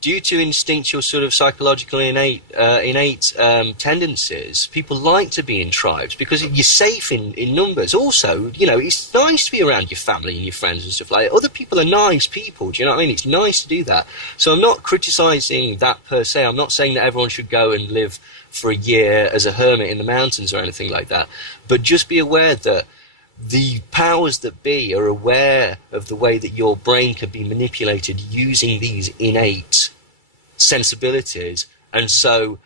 due to instinctual sort of psychological innate tendencies, people like to be in tribes because you're safe in numbers. Also, it's nice to be around your family and your friends and stuff like that. Other people are nice people, do you know what I mean? It's nice to do that. So I'm not criticizing that per se. I'm not saying that everyone should go and live for a year as a hermit in the mountains or anything like that. But just be aware that the powers that be are aware of the way that your brain can be manipulated using these innate sensibilities. And so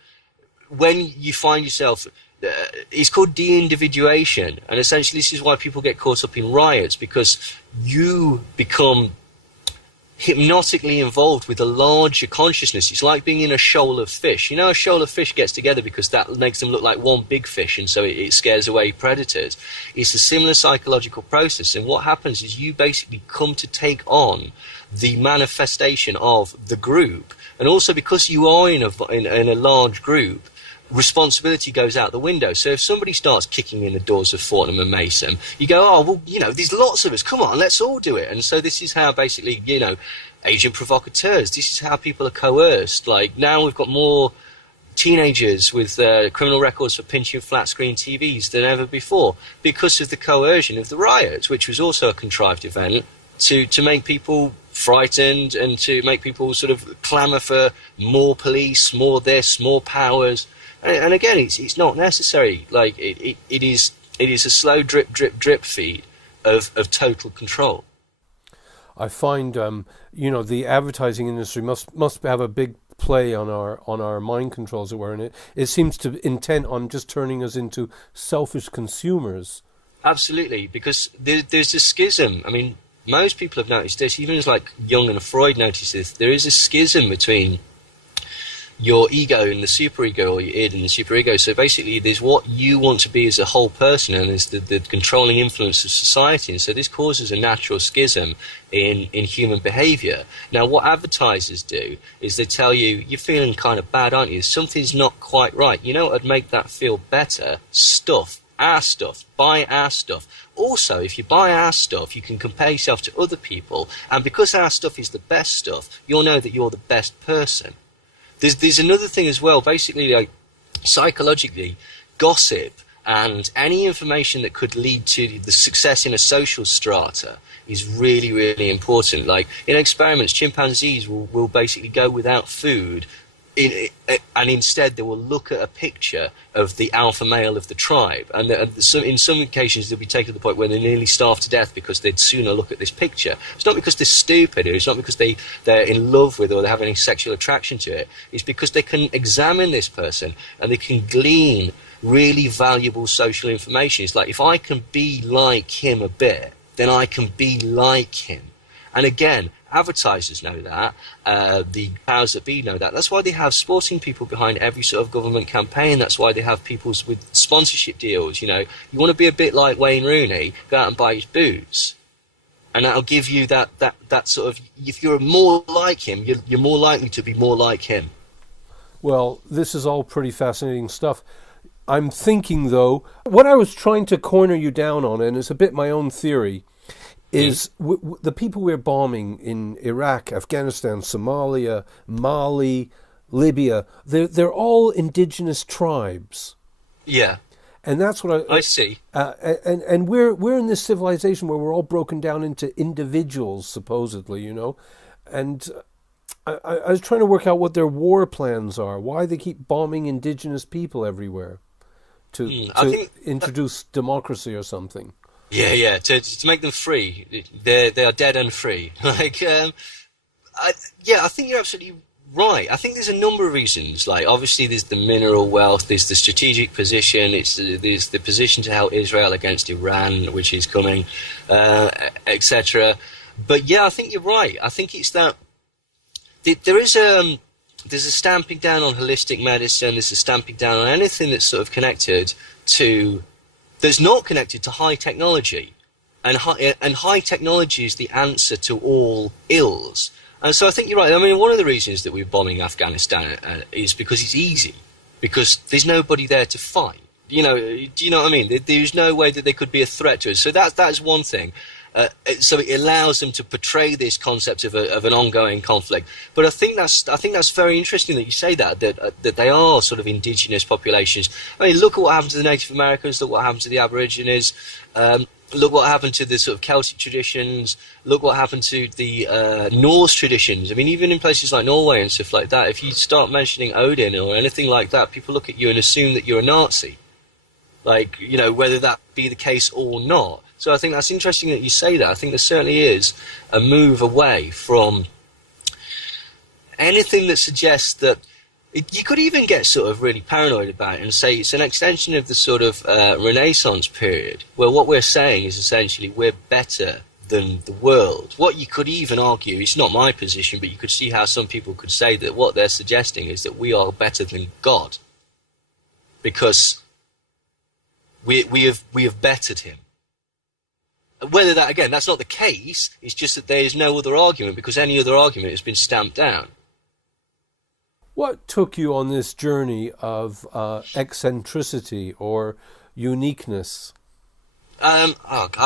when you find yourself, it's called de-individuation, and essentially this is why people get caught up in riots, because you become hypnotically involved with a larger consciousness. It's like being in a shoal of fish. A shoal of fish gets together because that makes them look like one big fish, and so it scares away predators. It's a similar psychological process, and what happens is you basically come to take on the manifestation of the group, and also because you are in a large group, responsibility goes out the window. So if somebody starts kicking in the doors of Fortnum and Mason, you go, oh, well, there's lots of us, come on, let's all do it. And so this is how basically, agent provocateurs, this is how people are coerced. Like, now we've got more teenagers with criminal records for pinching flat screen TVs than ever before, because of the coercion of the riots, which was also a contrived event to make people frightened and to make people sort of clamour for more police, more this, more powers. And again, it's not necessary. Like, it is a slow drip, drip, drip feed of total control. I find the advertising industry must have a big play on our mind control, as it were, and it seems to intent on just turning us into selfish consumers. Absolutely, because there's a schism. I mean, most people have noticed this, even as like Jung and Freud noticed this. There is a schism between your ego and the superego, or your id and the superego. So basically there's what you want to be as a whole person, and there's the controlling influence of society. And so this causes a natural schism in human behavior. Now what advertisers do is they tell you, you're feeling kind of bad, aren't you? Something's not quite right. You know what would make that feel better? Stuff. Our stuff. Buy our stuff. Also, if you buy our stuff, you can compare yourself to other people, and because our stuff is the best stuff, you'll know that you're the best person. There's another thing as well. Basically, like, psychologically, gossip and any information that could lead to the success in a social strata is really, really important. Like, in experiments, chimpanzees will basically go without food, and instead they will look at a picture of the alpha male of the tribe, and in some occasions they'll be taken to the point where they nearly starve to death because they'd sooner look at this picture. It's not because they're stupid, or it's not because they're in love with or they have any sexual attraction to it. It's because they can examine this person and they can glean really valuable social information. It's like, if I can be like him a bit, then I can be like him. And again, advertisers know that, the powers that be know that. That's why they have sporting people behind every sort of government campaign. That's why they have people with sponsorship deals. You want to be a bit like Wayne Rooney, go out and buy his boots. And that'll give you that sort of, if you're more like him, you're more likely to be more like him. Well, this is all pretty fascinating stuff. I'm thinking, though, what I was trying to corner you down on, and it's a bit my own theory, is the people we're bombing in Iraq, Afghanistan, Somalia, Mali, Libya, they're all indigenous tribes. Yeah. And that's what I see. And we're in this civilization where we're all broken down into individuals, supposedly, And I was trying to work out what their war plans are, why they keep bombing indigenous people everywhere to introduce democracy or something. Yeah, to make them free. They are dead and free. Like, I think you're absolutely right. I think there's a number of reasons. Like, obviously, there's the mineral wealth, there's the strategic position, there's the position to help Israel against Iran, which is coming, etc. But yeah, I think you're right. I think it's that there's a stamping down on holistic medicine. There's a stamping down on anything that's sort of connected to. That's not connected to high technology, and high technology is the answer to all ills. And so I think you're right. I mean, one of the reasons that we're bombing Afghanistan is because it's easy, because there's nobody there to fight. Do you know what I mean? There's no way that they could be a threat to us. So that's one thing. So it allows them to portray this concept of an ongoing conflict. But I think that's very interesting that you say that they are sort of indigenous populations. I mean, look at what happened to the Native Americans. Look what happened to the Aborigines. Look what happened to the sort of Celtic traditions. Look what happened to the Norse traditions. I mean, even in places like Norway and stuff like that, if you start mentioning Odin or anything like that, people look at you and assume that you're a Nazi. Like, you know, whether that be the case or not. So I think that's interesting that you say that. I think there certainly is a move away from anything that suggests that you could even get sort of really paranoid about it and say it's an extension of the sort of Renaissance period, where what we're saying is essentially we're better than the world. What you could even argue, it's not my position, but you could see how some people could say that what they're suggesting is that we are better than God, because we have bettered him. Whether that, again, that's not the case, it's just that there is no other argument, because any other argument has been stamped down. What took you on this journey of eccentricity or uniqueness? I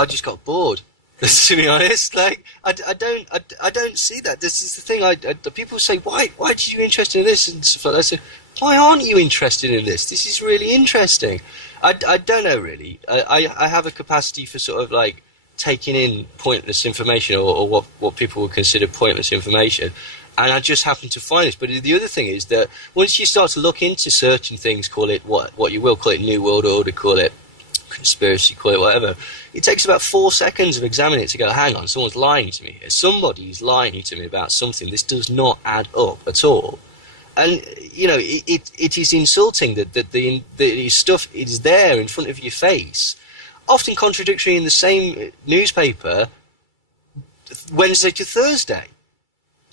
just got bored. To be honest, like I don't see that. This is the thing. People say, why did you interested in this and stuff like that? I say, why aren't you interested in this? This is really interesting. I don't know really. I have a capacity for sort of like taking in pointless information or what people would consider pointless information. And I just happen to find this. But the other thing is that once you start to look into certain things, call it what you will, call it New World Order, call it conspiracy, call it whatever, it takes about 4 seconds of examining it to go, hang on, someone's lying to me here. Somebody's lying to me about something. This does not add up at all. And, you know, it is insulting that the stuff is there in front of your face, often contradictory in the same newspaper, Wednesday to Thursday.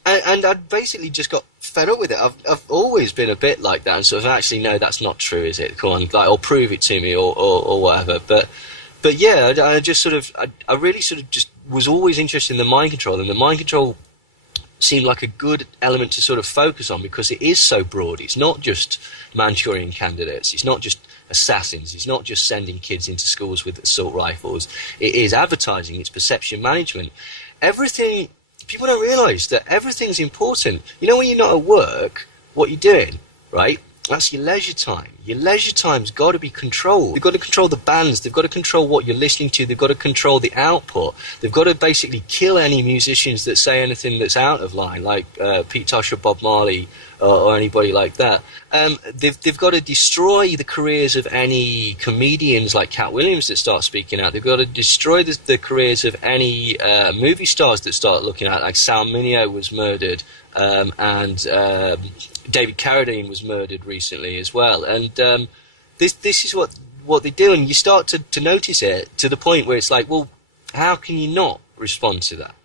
And I basically just got fed up with it. I've always been a bit like that, and sort of actually, no, that's not true, is it? Come on, like, or prove it to me, or whatever. But yeah, I just sort of, I really sort of just was always interested in the mind control, and the mind control seemed like a good element to sort of focus on because it is so broad. It's not just Manchurian candidates. It's not just assassins. It's not just sending kids into schools with assault rifles. It is advertising. It's perception management. Everything. People don't realise that everything's important. You know, when you're not at work, what you're doing, right? That's your leisure time. Your leisure time's got to be controlled. They've got to control the bands. They've got to control what you're listening to. They've got to control the output. They've got to basically kill any musicians that say anything that's out of line, like Pete Tosh or Bob Marley or anybody like that. They've got to destroy the careers of any comedians like Cat Williams that start speaking out. They've got to destroy the careers of any movie stars that start looking out, like Sal Mineo was murdered, and David Carradine was murdered recently as well. And this is what they do, and you start to notice it to the point where it's like, well, how can you not respond to that?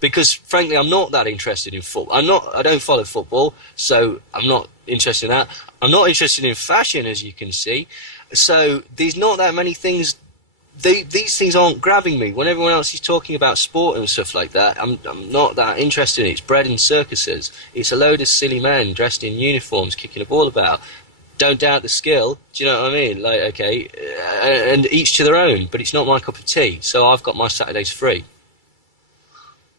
Because frankly, I'm not that interested in football. I don't follow football, so I'm not interested in that. I'm not interested in fashion, as you can see. So there's not that many things. These things aren't grabbing me. When everyone else is talking about sport and stuff like that, I'm not that interested in it. It's bread and circuses. It's a load of silly men dressed in uniforms kicking a ball about. Don't doubt the skill. Do you know what I mean? Like, okay, and each to their own. But it's not my cup of tea. So I've got my Saturdays free.